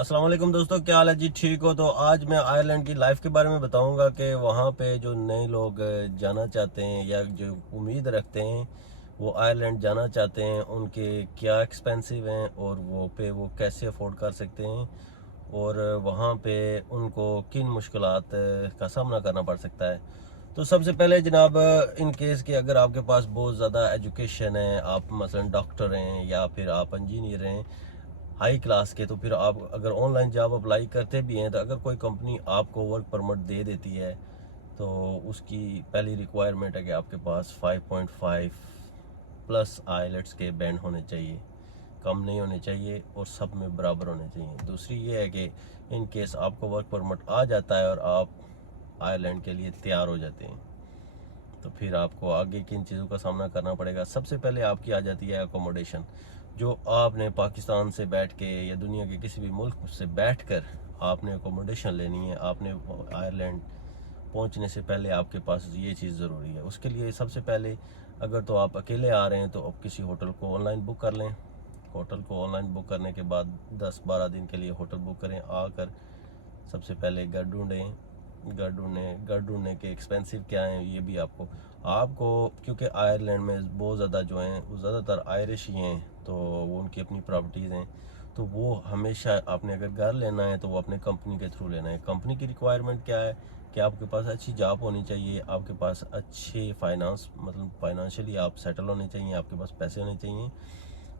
अस्सलाम वालेकुम दोस्तों, क्या हाल है जी? ठीक हो? तो आज मैं आयरलैंड की लाइफ के बारे में बताऊंगा कि वहाँ पे जो नए लोग जाना चाहते हैं या जो उम्मीद रखते हैं वो आयरलैंड जाना चाहते हैं, उनके क्या एक्सपेंसिव हैं और वो कैसे अफोर्ड कर सकते हैं और वहाँ पे उनको किन मुश्किलात का सामना करना पड़ सकता है। तो सबसे पहले जनाब, इन केस के अगर आपके पास बहुत ज़्यादा एजुकेशन है, आप मसलन डॉक्टर हैं या फिर आप इंजीनियर हैं हाई क्लास के, तो फिर आप अगर ऑनलाइन जॉब अप्लाई करते भी हैं तो अगर कोई कंपनी आपको वर्क परमिट दे देती है तो उसकी पहली रिक्वायरमेंट है कि आपके पास 5.5 प्लस आईलेट्स के बैंड होने चाहिए, कम नहीं होने चाहिए और सब में बराबर होने चाहिए। दूसरी ये है कि इन केस आपको वर्क परमिट आ जाता है और आप आयरलैंड के लिए तैयार हो जाते हैं तो फिर आपको आगे किन चीज़ों का सामना करना पड़ेगा। सबसे पहले आपकी आ जाती है अकोमोडेशन। जो आपने पाकिस्तान से बैठ के या दुनिया के किसी भी मुल्क से बैठ कर आपने अकोमोडेशन लेनी है, आपने आयरलैंड पहुंचने से पहले आपके पास ये चीज़ ज़रूरी है। उसके लिए सबसे पहले अगर तो आप अकेले आ रहे हैं तो आप किसी होटल को ऑनलाइन बुक कर लें। होटल को ऑनलाइन बुक करने के बाद 10-12 दिन के लिए होटल बुक करें। आकर सबसे पहले घर ढूंढें। घर ढूंढने के एक्सपेंसिव क्या हैं ये भी आपको आपको क्योंकि आयरलैंड में बहुत ज़्यादा जो हैं वो ज़्यादातर आयरिश ही हैं, तो वो उनकी अपनी प्रॉपर्टीज़ हैं। तो वो हमेशा आपने अगर घर लेना है तो वो अपने कंपनी के थ्रू लेना है। कंपनी की रिक्वायरमेंट क्या है कि आपके पास अच्छी जॉब होनी चाहिए, आपके पास अच्छे फाइनेंस मतलब फाइनेंशियली आप सेटल होने चाहिए, आपके पास पैसे होने चाहिए।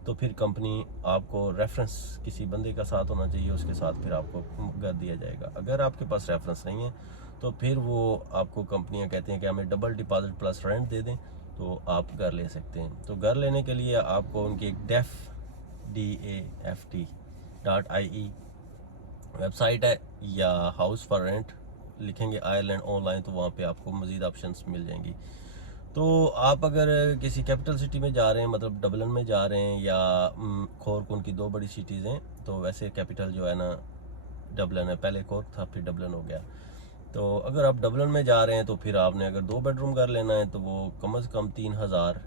तो फिर कंपनी आपको रेफरेंस किसी बंदे का साथ होना चाहिए, उसके साथ फिर आपको घर दिया जाएगा। अगर आपके पास रेफरेंस नहीं है तो फिर वो आपको कंपनियां कहती हैं कि हमें डबल डिपॉजिट प्लस रेंट दे दें तो आप घर ले सकते हैं। तो घर लेने के लिए आपको उनकी एक DAFT.IE वेबसाइट है या हाउस फॉर रेंट लिखेंगे आयरलैंड ऑनलाइन तो वहाँ पे आपको मज़ीद ऑप्शंस मिल जाएंगी। तो आप अगर किसी कैपिटल सिटी में जा रहे हैं, मतलब डबलिन में जा रहे हैं या कॉर्क, उनकी दो बड़ी सिटीज़ हैं। तो वैसे कैपिटल जो है ना डबलिन है, पहले कॉर्क था फिर डबलिन हो गया। तो अगर आप डबलिन में जा रहे हैं तो फिर आपने अगर 2 बेडरूम घर लेना है तो वो कम से कम 3,000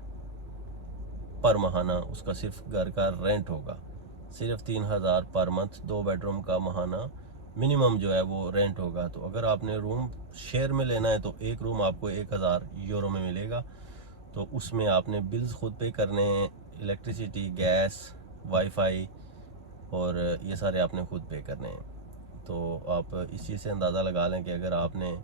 पर महाना उसका सिर्फ घर का रेंट होगा। सिर्फ 3,000 पर मंथ 2 बेडरूम का महाना मिनिमम जो है वो रेंट होगा। तो अगर आपने रूम शेयर में लेना है तो एक रूम आपको 1,000 यूरो में मिलेगा। तो उसमें आपने बिल्स खुद पे करने हैं, इलेक्ट्रिसिटी, गैस, वाईफाई और ये सारे आपने खुद पे करने हैं। तो आप इस चीज़ से अंदाज़ा लगा लें कि अगर आपने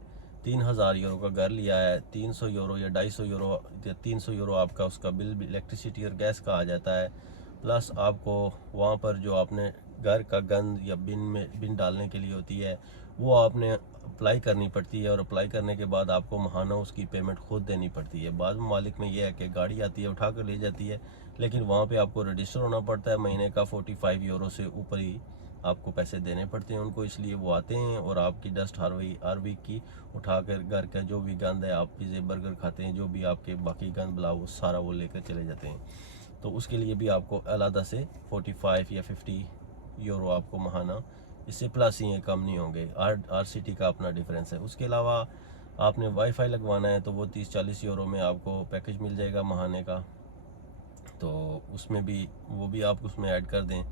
3,000 यूरो का घर लिया है, 300 यूरो या 250 यूरो या 300 यूरो आपका उसका बिल भी इलेक्ट्रिसिटी और गैस का आ जाता है। प्लस आपको वहाँ पर जो आपने घर का गंद या बिन डालने के लिए होती है वो आपने अप्लाई करनी पड़ती है और अप्लाई करने के बाद आपको महाना उसकी पेमेंट खुद देनी पड़ती है। बाद ममालिक में यह है कि गाड़ी आती है उठा कर ले जाती है, लेकिन वहाँ पे आपको रजिस्टर होना पड़ता है। महीने का 45 यूरो से ऊपर ही आपको पैसे देने पड़ते हैं उनको, इसलिए वो आते हैं और आपकी डस्ट हर वीक की उठाकर घर का जो भी गंद है, आप पिज़्ज़े बर्गर खाते हैं, जो भी आपके बाकी गंद बला वो सारा वो लेकर चले जाते हैं। तो उसके लिए भी आपको अलग से 45 या 50 यूरो आपको महाना, इससे प्लस ही है, कम नहीं होंगे। आर सिटी का अपना डिफरेंस है। उसके अलावा आपने वाईफाई लगवाना है तो वो 30-40 यूरो में आपको पैकेज मिल जाएगा महाने का। तो उसमें भी वो भी आप उसमें ऐड कर दें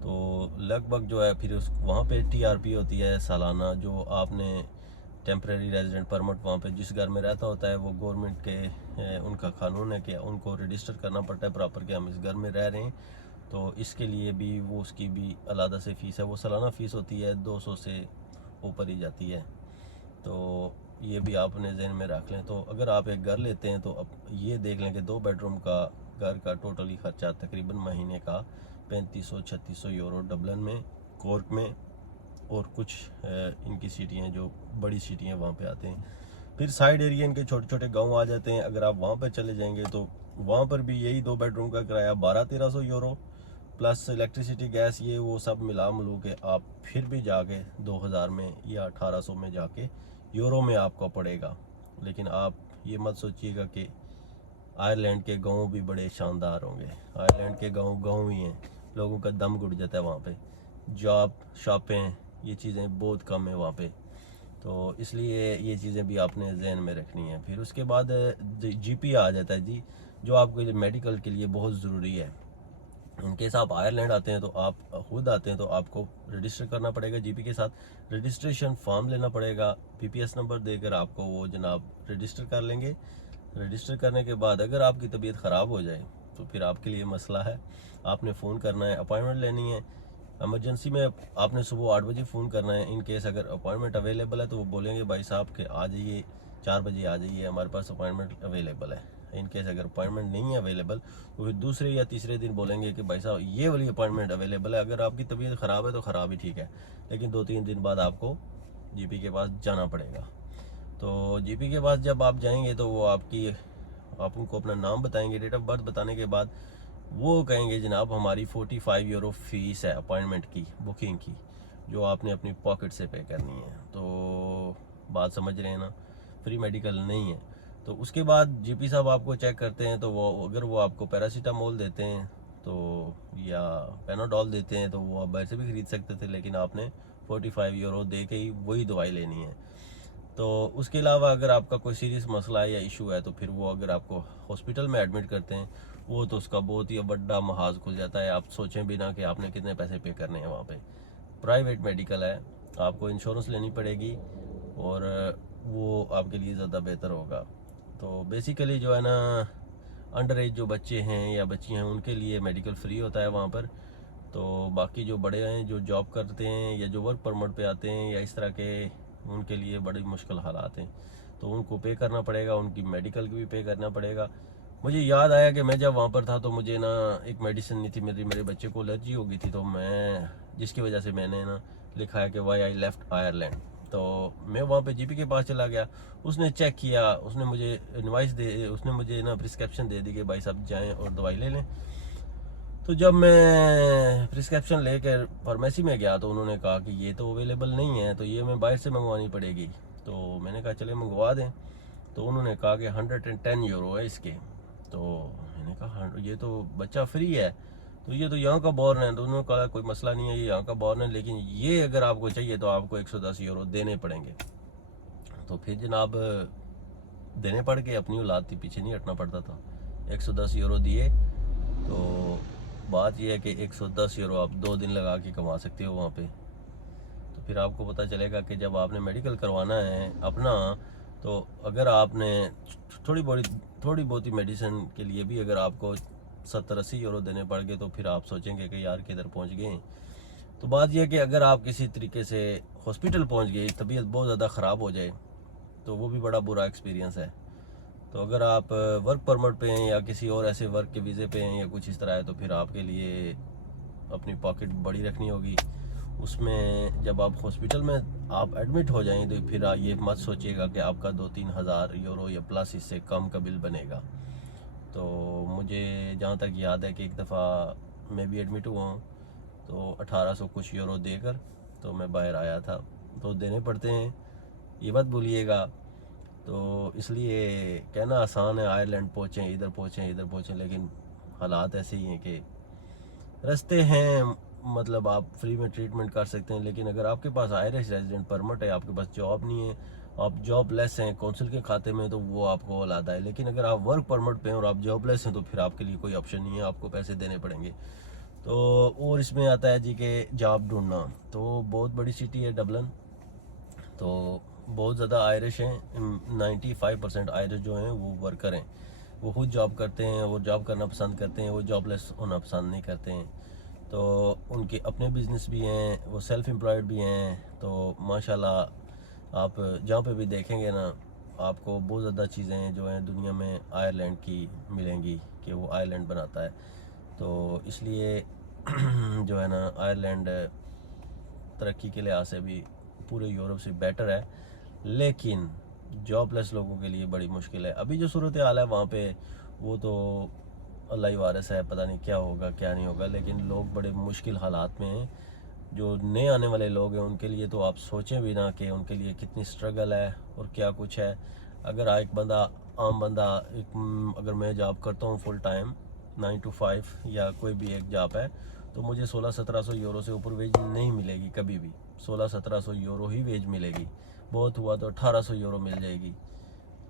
तो लगभग जो है फिर उस वहाँ पे TRP होती है सालाना, जो आपने टेम्परेरी रेजिडेंट परमिट वहाँ पे जिस घर में रहता होता है वो गवर्नमेंट के उनका कानून है कि उनको रजिस्टर करना पड़ता है प्रॉपर कि हम इस घर में रह रहे हैं। तो इसके लिए भी वो उसकी भी अलग से फ़ीस है, वो सालाना फ़ीस होती है 200 से ऊपर ही जाती है। तो ये भी आपने जहन में रख लें। तो अगर आप एक घर लेते हैं तो अब ये देख लें कि 2 बेडरूम का घर का टोटली खर्चा तकरीबन महीने का 3500-3600 यूरो डबलिन में, कॉर्क में और कुछ इनकी सिटी हैं जो बड़ी सिटी हैं वहाँ पे आते हैं। फिर साइड एरिया इनके छोटे छोटे गांव आ जाते हैं। अगर आप वहाँ पे चले जाएंगे तो वहाँ पर भी यही 2 बेडरूम का किराया 1200-1300 यूरो प्लस इलेक्ट्रिसिटी, गैस, ये वो सब मिला मिलू के आप फिर भी जाके 2,000 में या 1,800 में जाके यूरो में आपको पड़ेगा। लेकिन आप ये मत सोचिएगा कि आयरलैंड के गाँव भी बड़े शानदार होंगे। आयरलैंड के गाँव गाँव ही हैं, लोगों का दम घुट जाता है वहाँ पे। जॉब, शॉपें, ये चीज़ें बहुत कम है वहाँ पे। तो इसलिए ये चीज़ें भी आपने जहन में रखनी है। फिर उसके बाद GP आ जाता है जी, जो आपके लिए मेडिकल के लिए बहुत ज़रूरी है। इनकेस आप आयरलैंड आते हैं तो आप खुद आते हैं तो आपको रजिस्टर करना पड़ेगा जीपी के साथ। रजिस्ट्रेशन फॉर्म लेना पड़ेगा, पीपीएस नंबर देकर आपको वो जनाब रजिस्टर कर लेंगे। रजिस्टर करने के बाद अगर आपकी तबीयत ख़राब हो जाए तो फिर आपके लिए मसला है। आपने फ़ोन करना है, अपॉइंटमेंट लेनी है। इमरजेंसी में आपने सुबह 8 बजे फ़ोन करना है। इन केस अगर अपॉइंटमेंट अवेलेबल है तो वो बोलेंगे भाई साहब के आ जाइए, 4 बजे आ जाइए, हमारे पास अपॉइंटमेंट अवेलेबल है। इन केस अगर अपॉइंटमेंट नहीं है अवेलेबल तो फिर दूसरे या तीसरे दिन बोलेंगे कि भाई साहब ये वाली अपॉइंटमेंट अवेलेबल है। अगर आपकी तबीयत ख़राब है तो ख़राब ही ठीक है, लेकिन 2-3 दिन बाद आपको जीपी के पास जाना पड़ेगा। तो जीपी के पास जब आप जाएंगे तो वो आप उनको अपना नाम बताएंगे, डेट ऑफ बर्थ बताने के बाद वो कहेंगे जनाब हमारी 45 यूरो फीस है अपॉइंटमेंट की, बुकिंग की, जो आपने अपनी पॉकेट से पे करनी है। तो बात समझ रहे हैं ना, फ्री मेडिकल नहीं है। तो उसके बाद जीपी साहब आपको चेक करते हैं, तो वो अगर वो आपको पैरासीटामोल देते हैं तो या पेनाडोल देते हैं तो वो आप बाहर से भी ख़रीद सकते थे, लेकिन आपने 45 यूरो दे के ही वही दवाई लेनी है। तो उसके अलावा अगर आपका कोई सीरियस मसला है या इशू है तो फिर वो अगर आपको हॉस्पिटल में एडमिट करते हैं वो तो उसका बहुत ही बड़ा महाज खुल जाता है। आप सोचें बिना कि आपने कितने पैसे पे करने हैं वहाँ पे। प्राइवेट मेडिकल है, आपको इंश्योरेंस लेनी पड़ेगी और वो आपके लिए ज़्यादा बेहतर होगा। तो बेसिकली जो है ना, अंडर एज जो बच्चे हैं या बच्ची हैं उनके लिए मेडिकल फ्री होता है वहाँ पर। तो बाकी जो बड़े हैं जो जॉब करते हैं या जो वर्क परमिट पे आते हैं या इस तरह के, उनके लिए बड़ी मुश्किल हालात हैं। तो उनको पे करना पड़ेगा, उनकी मेडिकल की भी पे करना पड़ेगा। मुझे याद आया कि मैं जब वहाँ पर था तो मुझे ना एक मेडिसिन नहीं थी, मेरे बच्चे को एलर्जी हो गई थी, तो मैं जिसकी वजह से मैंने ना लिखा है कि वाई आई लेफ्ट आयरलैंड। तो मैं वहाँ पे जीपी के पास चला गया, उसने चेक किया, उसने मुझे उसने मुझे ना प्रिस्क्रिप्शन दे दी कि भाई साहब जाएँ और दवाई ले लें। तो जब मैं प्रिस्क्रिप्शन लेकर फार्मेसी में गया तो उन्होंने कहा कि ये तो अवेलेबल नहीं है, तो ये मैं बाहर से मंगवानी पड़ेगी। तो मैंने कहा चले मंगवा दें। तो उन्होंने कहा कि 110 यूरो है इसके। तो मैंने कहा ये तो बच्चा फ्री है, तो ये तो यहाँ का बॉर्न है। तो उन्होंने कहा कोई मसला नहीं है, ये यहाँ का बॉर्न है, लेकिन ये अगर आपको चाहिए तो आपको 110 यूरो देने पड़ेंगे। तो फिर जनाब देने पड़ के, अपनी औलाद थी, पीछे नहीं हटना पड़ता था। 110 यूरो दिए। तो बात यह है कि 110 यूरो आप 2 दिन लगा के कमा सकते हो वहाँ पे। तो फिर आपको पता चलेगा कि जब आपने मेडिकल करवाना है अपना, तो अगर आपने थोड़ी बहुत ही मेडिसिन के लिए भी अगर आपको 70-80 यूरो देने पड़ गए तो फिर आप सोचेंगे कि यार किधर पहुँच गए। तो बात यह है कि अगर आप किसी तरीके से हॉस्पिटल पहुँच गए, तबीयत बहुत ज़्यादा ख़राब हो जाए, तो वो भी बड़ा बुरा एक्सपीरियंस है। तो अगर आप वर्क परमिट पे हैं या किसी और ऐसे वर्क के वीज़े पे हैं या कुछ इस तरह है, तो फिर आपके लिए अपनी पॉकेट बड़ी रखनी होगी। उसमें जब आप हॉस्पिटल में आप एडमिट हो जाएं तो फिर ये मत सोचिएगा कि आपका 2-3 हज़ार यूरो या प्लस इससे कम का बिल बनेगा। तो मुझे जहाँ तक याद है कि एक दफ़ा मैं भी एडमिट हुआ हूँ, तो 1800 कुछ यूरो देकर तो मैं बाहर आया था। तो देने पड़ते हैं, ये मत भूलिएगा। तो इसलिए कहना आसान है आयरलैंड पहुँचें, इधर पहुँचें, लेकिन हालात ऐसे ही हैं कि रास्ते हैं, मतलब आप फ्री में ट्रीटमेंट कर सकते हैं, लेकिन अगर आपके पास आयरिश रेजिडेंट परमिट है, आपके पास जॉब नहीं है, आप जॉबलेस हैं, कौंसिल के खाते में, तो वो आपको लाता है। लेकिन अगर आप वर्क परमिट पे हैं और आप जॉबलेस हैं तो फिर आपके लिए कोई ऑप्शन नहीं है, आपको पैसे देने पड़ेंगे। तो और इसमें आता है जी कि जॉब ढूंढना। तो बहुत बड़ी सिटी है डबलिन, तो बहुत ज़्यादा आयरिश हैं। 95% आयरिश जो हैं वो वर्कर हैं, वो खुद जॉब करते हैं, वो जॉब करना पसंद करते हैं, वो जॉबलेस होना पसंद नहीं करते हैं। तो उनके अपने बिजनेस भी हैं, वो सेल्फ एम्प्लॉयड भी हैं। तो माशाल्लाह आप जहाँ पे भी देखेंगे ना, आपको बहुत ज़्यादा चीज़ें जो हैं दुनिया में आयरलैंड की मिलेंगी कि वो आयरलैंड बनाता है। तो इसलिए जो है ना, आयरलैंड तरक्की के लिहाज से भी पूरे यूरोप से बेटर है, लेकिन जॉबलेस लोगों के लिए बड़ी मुश्किल है। अभी जो सूरत हाल है वहाँ पे, वो तो अल्लाह ही वारिस है, पता नहीं क्या होगा क्या नहीं होगा, लेकिन लोग बड़े मुश्किल हालात में हैं। जो नए आने वाले लोग हैं उनके लिए तो आप सोचें भी ना कि उनके लिए कितनी स्ट्रगल है और क्या कुछ है। अगर एक बंदा, आम बंदा, अगर मैं जॉब करता हूँ फुल टाइम 9 to 5 या कोई भी एक जॉब है, तो मुझे 1600-1700 यूरो से ऊपर वेज नहीं मिलेगी कभी भी। 1600-1700 यूरो ही वेज मिलेगी, बहुत हुआ तो 1800 यूरो मिल जाएगी।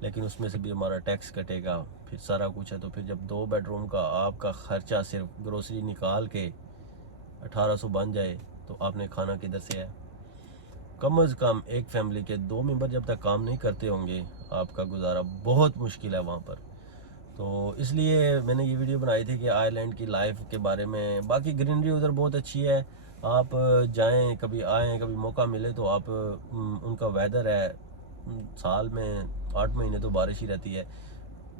लेकिन उसमें से भी हमारा टैक्स कटेगा, फिर सारा कुछ है। तो फिर जब 2 बेडरूम का आपका ख़र्चा सिर्फ ग्रोसरी निकाल के 1800 बन जाए तो आपने खाना किधर से है? कम अज़ कम एक फैमिली के 2 मेंबर जब तक काम नहीं करते होंगे, आपका गुजारा बहुत मुश्किल है वहाँ पर। तो इसलिए मैंने ये वीडियो बनाई थी कि आयरलैंड की लाइफ के बारे में। बाकी ग्रीनरी उधर बहुत अच्छी है, आप जाएं, कभी आएँ, कभी मौका मिले तो आप उनका वेदर है, साल में 8 महीने तो बारिश ही रहती है।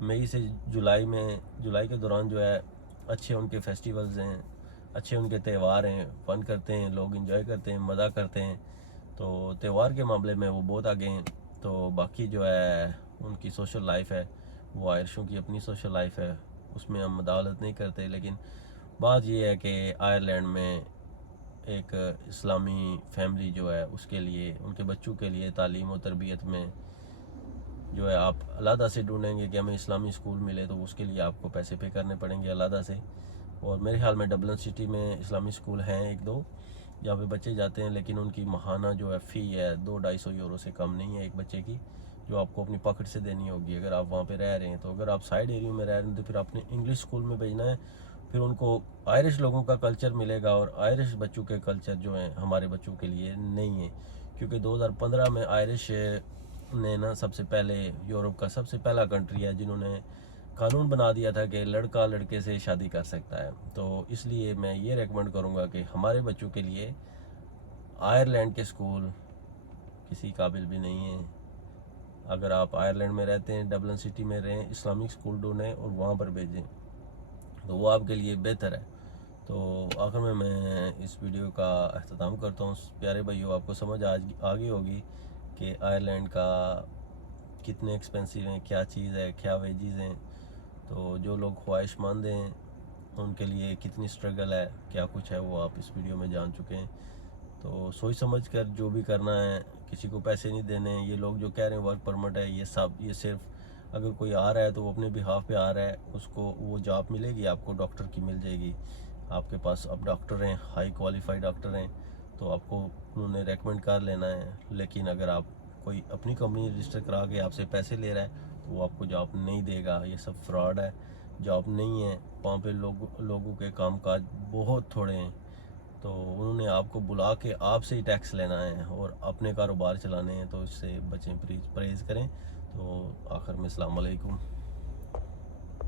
मई से जुलाई के दौरान जो है अच्छे उनके फेस्टिवल्स हैं, अच्छे उनके त्यौहार हैं, फ़न करते हैं लोग, इंजॉय करते हैं, मज़ा करते हैं। तो त्यौहार के मामले में वो बहुत आगे हैं। तो बाकी जो है उनकी सोशल लाइफ है, वो आयरिशों की अपनी सोशल लाइफ है, उसमें हम अदालत नहीं करते। लेकिन बात ये है कि आयरलैंड में एक इस्लामी फैमिली जो है उसके लिए, उनके बच्चों के लिए तालीम और तरबियत में जो है आप अलहदा से ढूंढेंगे कि हमें इस्लामी स्कूल मिले, तो उसके लिए आपको पैसे पे करने पड़ेंगे अलहदा से। और मेरे ख्याल में डबलिन सिटी में इस्लामी स्कूल हैं 1-2 जहाँ पे बच्चे जाते हैं, लेकिन उनकी माहाना जो है फ़ी है 200-250 यूरो से कम नहीं है एक बच्चे की, जो आपको अपनी पॉकेट से देनी होगी अगर आप वहाँ पे रह रहे हैं। तो अगर आप साइड एरिया में रह रहे हैं तो फिर आपने इंग्लिश स्कूल में भेजना है, फिर उनको आयरिश लोगों का कल्चर मिलेगा, और आयरिश बच्चों के कल्चर जो हैं हमारे बच्चों के लिए नहीं है। क्योंकि 2015 में आयरिश ने ना सबसे पहले, यूरोप का सबसे पहला कंट्री है जिन्होंने कानून बना दिया था कि लड़का लड़के से शादी कर सकता है। तो इसलिए मैं ये रेकमेंड करूँगा कि हमारे बच्चों के लिए आयरलैंड के स्कूल किसी काबिल भी नहीं है। अगर आप आयरलैंड में रहते हैं, डबलिन सिटी में रहें, इस्लामिक स्कूल ढूंढें और वहाँ पर भेजें, तो वो आपके लिए बेहतर है। तो आखिर में मैं इस वीडियो का अख्ताम करता हूँ। प्यारे भाइयों, आपको समझ आ गई होगी कि आयरलैंड का कितने एक्सपेंसिव हैं, क्या चीज़ है, क्या वेजेस हैं। तो जो लोग ख्वाहिशमंद हैं उनके लिए कितनी स्ट्रगल है, क्या कुछ है, वो आप इस वीडियो में जान चुके हैं। तो सोच समझ कर जो भी करना है, किसी को पैसे नहीं देने। ये लोग जो कह रहे हैं वर्क परमिट है, ये सिर्फ अगर कोई आ रहा है तो वो अपने बिहाफ पे आ रहा है, उसको वो जॉब मिलेगी, आपको डॉक्टर की मिल जाएगी। आपके पास अब डॉक्टर हैं, हाई क्वालिफाइड डॉक्टर हैं, तो आपको उन्होंने रेकमेंड कर लेना है। लेकिन अगर आप कोई अपनी कंपनी रजिस्टर करा के आपसे पैसे ले रहा है तो वो आपको जॉब नहीं देगा। ये सब फ्रॉड है, जॉब नहीं है वहाँ पे। लोगों के कामकाज बहुत थोड़े हैं, तो उन्होंने आपको बुला के आपसे ही टैक्स लेना है और अपने कारोबार चलाने हैं। तो इससे बचें, परहेज़ करें। तो आखिर में अस्सलाम वालेकुम।